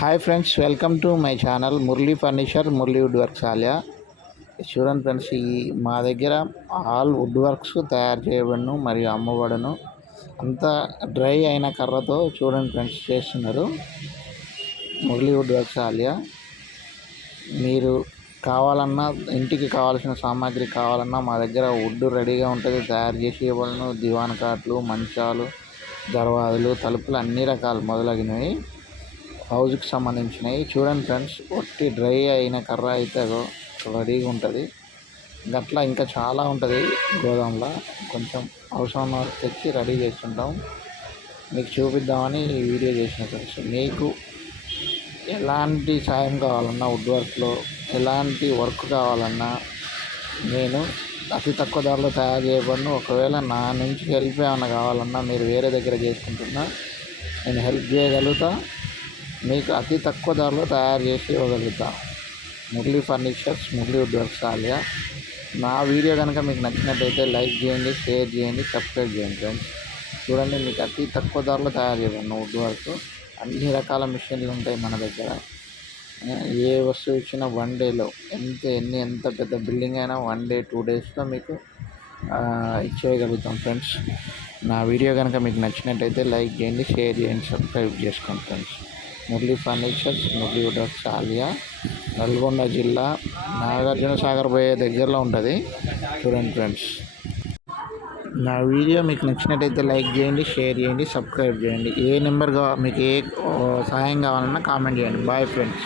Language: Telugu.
Hi friends welcome to my channel Murali furniture Murali wood works Alia చూడండి ఫ్రెండ్స్ ఈ మా దగ్గర ఆల్ వుడ్ వర్క్స్ తయారు చేయబడును మరియు అమ్మబడును. అంతా డ్రై అయిన కర్రతో చూడండి ఫ్రెండ్స్ చేస్తున్నారు మురళీ వుడ్ వర్క్స్ ఆలియా మీరు కావాలన్నా ఇంటికి కావాల్సిన సామాగ్రి కావాలన్నా మా దగ్గర వుడ్ రెడీగా ఉంటుంది తయారు చేసి ఇవ్వబడును. దివాన్ కాట్లు మంచాలు దర్వాజలు తలుపులు అన్ని రకాలు మొదలగినవి. హౌస్కి సంబంధించినవి చూడండి ఫ్రెండ్స్ ఒట్టి డ్రై అయిన కర్ర అయితే రెడీగా ఉంటుంది. గట్లా ఇంకా చాలా ఉంటుంది గోదాంలో కొంచెం అవసరం తెచ్చి రెడీ చేస్తుంటాం. మీకు చూపిద్దామని ఈ వీడియో చేసిన ఫ్రెండ్స్. మీకు ఎలాంటి సాయం కావాలన్నా వుడ్ వర్క్లో ఎలాంటి వర్క్ కావాలన్నా నేను అతి తక్కువ ధరలో తయారు చేయబడిన. ఒకవేళ నా నుంచి హెల్ప్ ఏమైనా కావాలన్నా మీరు వేరే దగ్గర చేసుకుంటున్నా నేను హెల్ప్ చేయగలుగుతా. మీకు అతి తక్కువ ధరలో తయారు చేసి ఇవ్వగలుగుతా. మురళీ ఫర్నిచర్స్ మురళీ ఉద్వర్సాలయ నా వీడియో కనుక మీకు నచ్చినట్టయితే లైక్ చేయండి షేర్ చేయండి సబ్స్క్రైబ్ చేయండి ఫ్రెండ్స్. చూడండి మీకు అతి తక్కువ ధరలో తయారు చేయబడిన వుడ్ వర్క్. అన్ని రకాల మిషన్లు ఉంటాయి మన దగ్గర. ఏ వస్తువు ఇచ్చినా వన్ డేలో ఎంత ఎన్ని ఎంత పెద్ద బిల్డింగ్ అయినా వన్ డే టూ డేస్లో మీకు ఇచ్చేయగలుగుతాం ఫ్రెండ్స్. నా వీడియో కనుక మీకు నచ్చినట్టయితే లైక్ చేయండి షేర్ చేయండి సబ్స్క్రైబ్ చేసుకోండి ఫ్రెండ్స్. మురళీ ఫర్నిచర్స్ మురళీ వుడర్స్ ఆలియా. నల్గొండ జిల్లా నాగార్జున సాగర్ పోయే దగ్గరలో ఉంటుంది. చూడండి ఫ్రెండ్స్. నా వీడియో మీకు నచ్చినట్టయితే లైక్ చేయండి షేర్ చేయండి సబ్స్క్రైబ్ చేయండి. ఏ నెంబర్గా మీకు ఏ సహాయం కావాలన్నా కామెంట్ చేయండి. Bye friends.